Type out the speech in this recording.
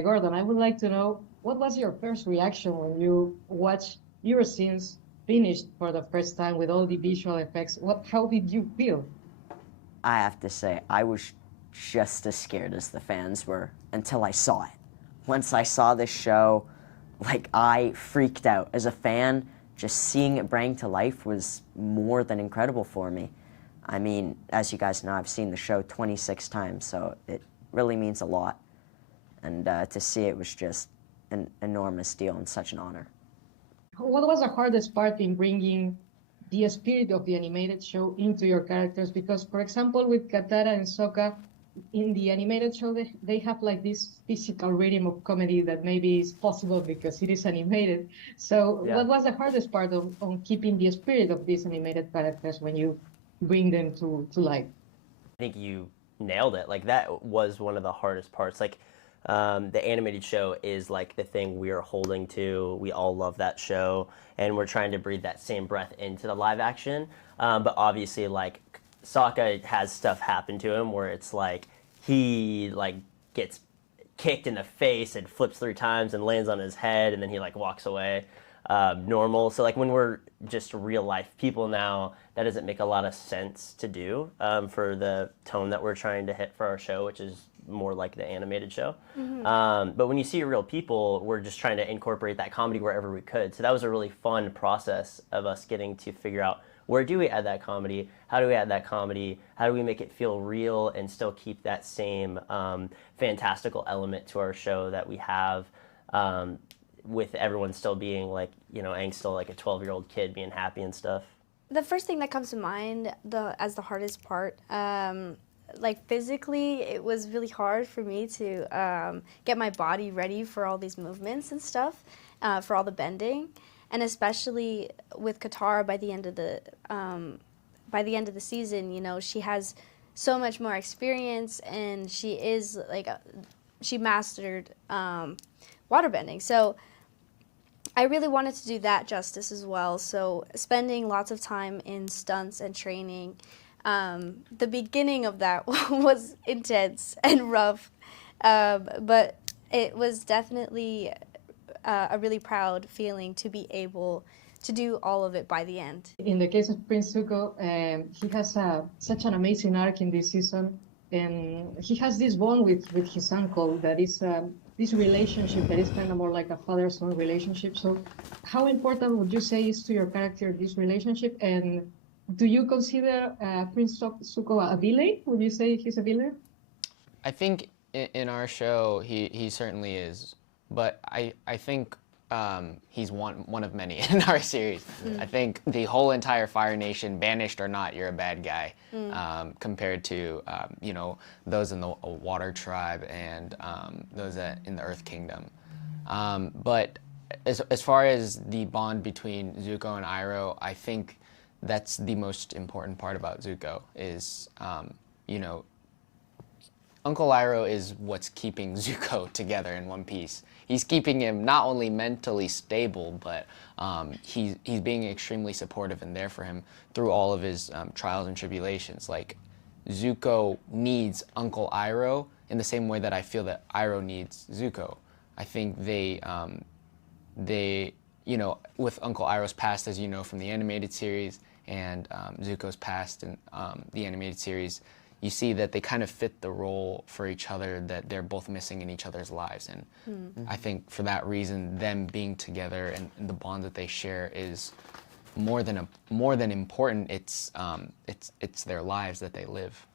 Gordon, I would like to know what was your first reaction when you watched your scenes finished for the first time with all the visual effects? How did you feel? I have to say, I was just as scared as the fans were until I saw it. Once I saw this show, like, I freaked out. As a fan, just seeing it bring to life was more than incredible for me. I mean, as you guys know, I've seen the show 26 times, so it really means a lot. And to see it was just an enormous deal and such an honor. What was the hardest part in bringing the spirit of the animated show into your characters? Because, for example, with Katara and Sokka, in the animated show, they have like this physical rhythm of comedy that maybe is possible because it is animated. So Yeah. what was the hardest part on keeping the spirit of these animated characters when you bring them to life? I think you nailed it. Like, that was one of the hardest parts. Like, the animated show is like the thing we are holding to. We all love that show, and we're trying to breathe that same breath into the live action. But obviously, like, Sokka has stuff happen to him where it's like he like gets kicked in the face and flips 3 times and lands on his head, and then he like walks away. Normal. So like when we're just real life people now, that doesn't make a lot of sense to do for the tone that we're trying to hit for our show, which is more like the animated show. But when you see real people, we're just trying to incorporate that comedy wherever we could. So that was a really fun process of us getting to figure out, where do we add that comedy? How do we add that comedy? How do we make it feel real and still keep that same fantastical element to our show that we have, with everyone still being like, you know, Aang's still like a 12-year-old kid being happy and stuff? The first thing that comes to mind as the hardest part, like physically, it was really hard for me to get my body ready for all these movements and stuff, for all the bending, and especially with Katara by the end of the season, you know, she has so much more experience, and she is like she mastered waterbending. So I really wanted to do that justice as well. So spending lots of time in stunts and training. The beginning of that was intense and rough, but it was definitely a really proud feeling to be able to do all of it by the end. In the case of Prince Zuko, he has such an amazing arc in this season, and he has this bond with his uncle that is this relationship that is kind of more like a father-son relationship. So how important would you say is to your character this relationship, and do you consider Prince Zuko a villain? Would you say he's a villain? I think in our show he certainly is, but I think he's one of many in our series. I think the whole entire Fire Nation, banished or not, you're a bad guy, compared to you know, those in the Water Tribe and those in the Earth Kingdom. But as far as the bond between Zuko and Iroh, I think that's the most important part about Zuko is, you know, Uncle Iroh is what's keeping Zuko together in one piece. He's keeping him not only mentally stable, but he's being extremely supportive and there for him through all of his trials and tribulations. Like, Zuko needs Uncle Iroh in the same way that I feel that Iroh needs Zuko. I think they, you know, with Uncle Iroh's past, as you know from the animated series, and Zuko's past in the animated series, you see that they kind of fit the role for each other that they're both missing in each other's lives. And I think for that reason, them being together and the bond that they share is more than important. It's their lives that they live.